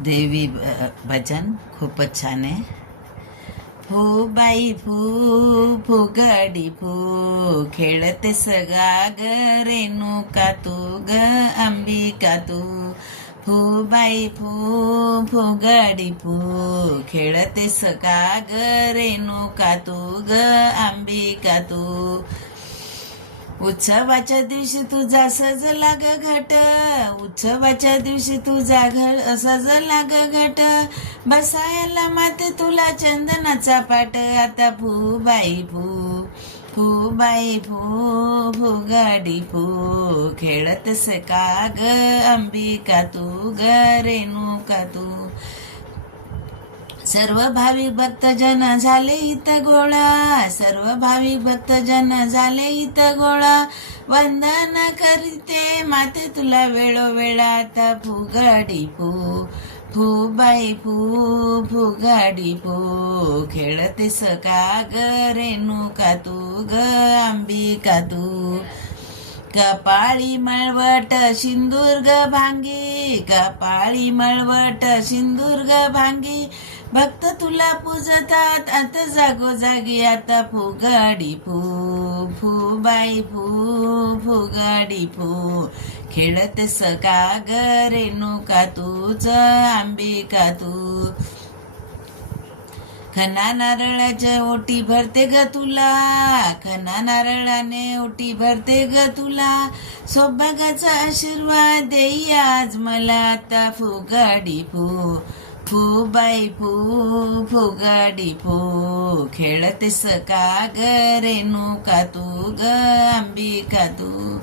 देवी भजन खूपच छान आहे. फू बाई फू फुगडी फू खेळते सगा ग रेणुका तू ग अंबिका तू. फू बाई फू फुगडी फू खेळते सगा ग रेणुका तू ग अंबिका तू. उत्सवाच्या दिवशी तुझा सजला ग घट, उत्सवाच्या दिवशी तुझा सजला ग घट, बसायला माते तुला चंदनाचा पाट. आता फू बाई फू फू बाई फू फुगडी फू खेळत सका ग अंबिका तू ग रेणुका तू. सर्व भाविक भक्तजन झाले इथं गोळा, सर्व भाविक भक्तजन झाले इथं गोळा, वंदन करीते माते तुला वेळोवेळा. आता फुगडी फू फू बाई फू फुगडी फू खेळते सका ग रेणुका तू ग अंबिका तू. कपाळी मळवट सिंदूर ग भांगी, कपाळी मळवट सिंदूर ग भांगी, भक्त तुला पूजतात आता जागोजागी. आता फुगडी फू फू बाई फू फुगडी फू खेळत सका ग रेणुका तूच अंबिका तू. खना नारळाच्या ओटी भरते ग तुला, खना नारळाने ओटी भरते ग तुला, सौभाग्याचा आशीर्वाद देई आज मला. आता फुगडी फू फू बाई फू फुगडी फू खेळते सका ग रेणुका तू ग अंबिका तू.